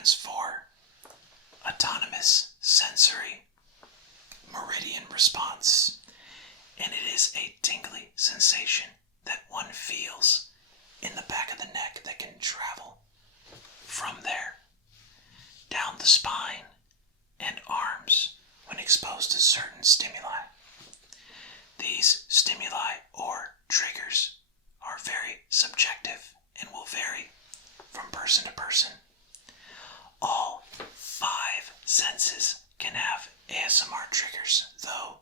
stands for Autonomous Sensory Meridian Response, and it is a tingly sensation that one feels in the back of the neck that can travel from there down the spine and arms when exposed to certain stimuli. These stimuli or triggers are very subjective and will vary from person to person. All 5 senses can have ASMR triggers, though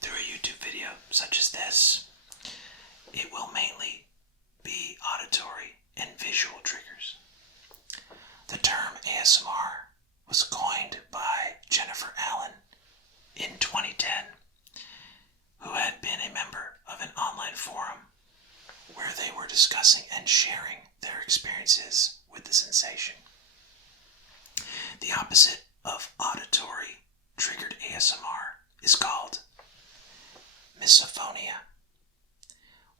through a YouTube video such as this, it will mainly be auditory and visual triggers. The term ASMR was coined by Jennifer Allen in 2010, who had been a member of an online forum where they were discussing and sharing their experiences with the sensation. The opposite of auditory triggered ASMR is called misophonia,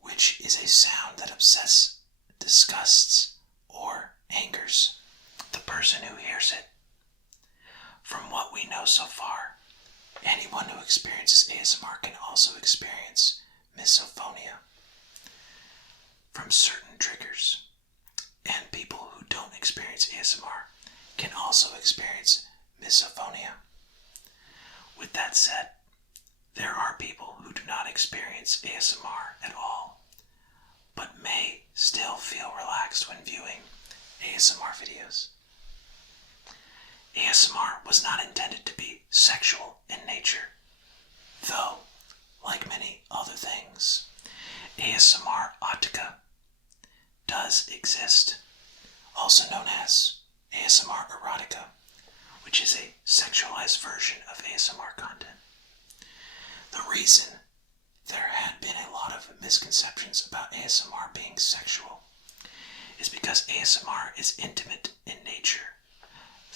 which is a sound that upsets, disgusts, or angers the person who hears it. From what we know so far, anyone who experiences ASMR can also experience misophonia from certain triggers, and people who don't experience ASMR can also experience misophonia. With that said, there are people who do not experience ASMR at all, but may still feel relaxed when viewing ASMR videos. ASMR was not intended to be sexual in nature, though, like many other things, ASMR erotica does exist, also known as ASMR erotica, which is a sexualized version of ASMR content. The reason there had been a lot of misconceptions about ASMR being sexual is because ASMR is intimate in nature,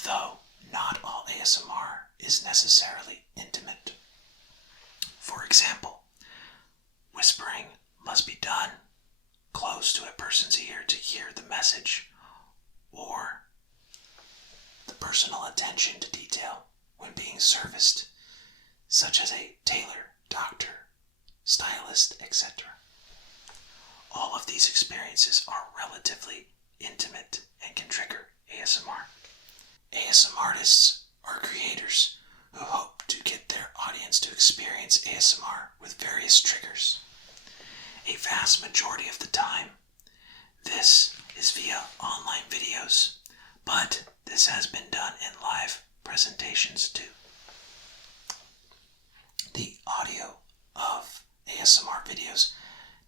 though not all ASMR is necessarily intimate. For example, whispering must be done close to a person's ear to hear the message, or the personal attention to detail when being serviced, such as a tailor, doctor, stylist, etc. All of these experiences are relatively intimate and can trigger ASMR. ASMR artists are creators who hope to get their audience to experience ASMR with various triggers. A vast majority of the time, this is via online videos, but this has been done in live presentations too. The audio of ASMR videos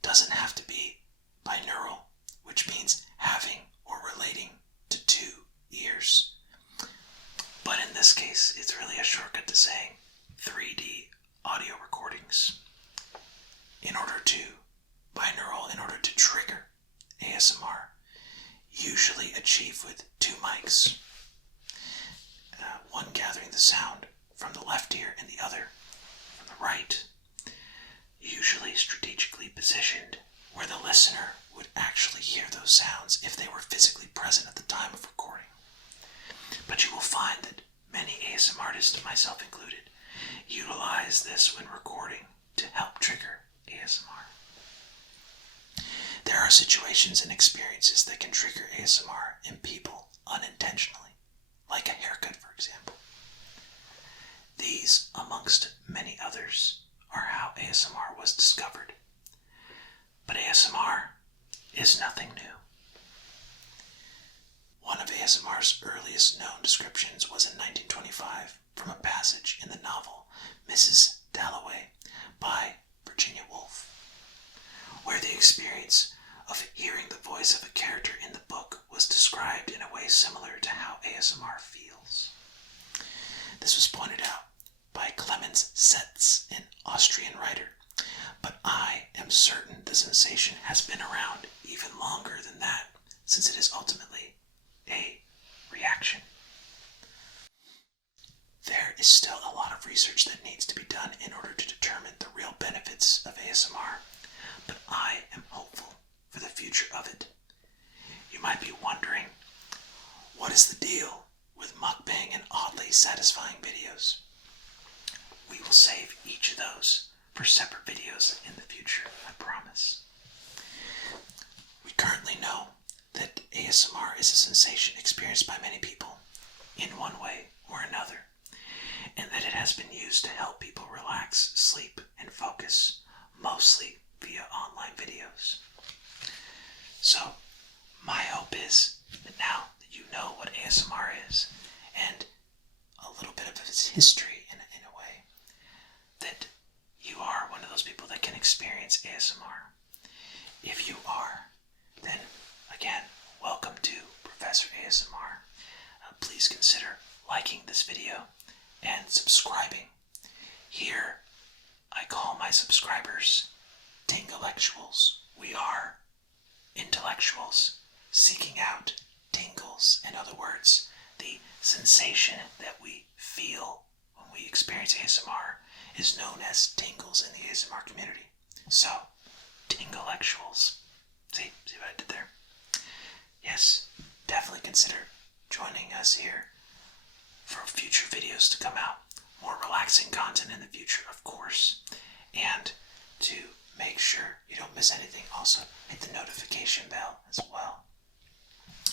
doesn't have to be binaural, which means having or relating to 2 ears. But in this case, it's really a shortcut to saying 3D audio recordings. In order to trigger ASMR, usually achieved with 2 mics, one gathering the sound from the left ear and the other from the right, usually strategically positioned where the listener would actually hear those sounds if they were physically present at the time of recording. But you will find that many ASMR artists, myself included, utilize this when recording to help trigger ASMR. There are situations and experiences that can trigger ASMR in people unintentionally, like a haircut, for example. These, amongst many others, are how ASMR was discovered. But ASMR is nothing new. One of ASMR's earliest known descriptions was in 1925 from a passage in the novel Mrs. Dalloway by Virginia Woolf, where the experience of hearing the voice of a character in the book was described in a way similar to how ASMR feels. This was pointed out by Clemens Setz, an Austrian writer, but I am certain the sensation has been around even longer than that, since it is ultimately a reaction. There is still a lot of research that needs to be done in order to determine the real benefits of ASMR, but I am hopeful for the future of it. You might be wondering, what is the deal mukbang and oddly satisfying videos. We will save each of those for separate videos in the future, I promise. We currently know that ASMR is a sensation experienced by many people in one way or another, and that it has been used to help people relax, sleep, and focus, mostly via online videos. So, my hope is that now that you know what ASMR is, and a little bit of its history in a way, that you are one of those people that can experience ASMR. If you are, then again, welcome to Professor ASMR. Please consider liking this video and subscribing. Here, I call my subscribers Tinglectuals. We are intellectuals seeking out tingles. In other words, the sensation that we feel when we experience ASMR is known as tingles in the ASMR community. So, Tinglectuals. See what I did there? Yes, definitely consider joining us here for future videos to come out. More relaxing content in the future, of course. And to make sure you don't miss anything, also hit the notification bell as well.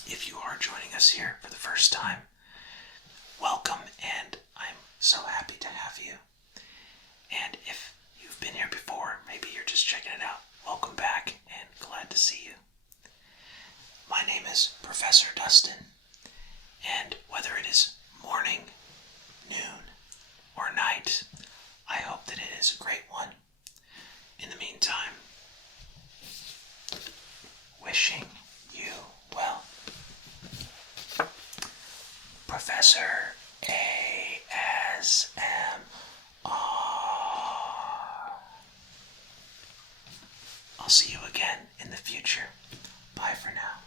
If you are joining us here for the first time, welcome, and I'm so happy to have you. And if you've been here before, maybe you're just checking it out, welcome back and glad to see you. My name is Professor Dustin, and whether it is morning, noon, or night, I hope that it is a great one. In the meantime, wishing you well. Professor ASMR. I'll see you again in the future. Bye for now.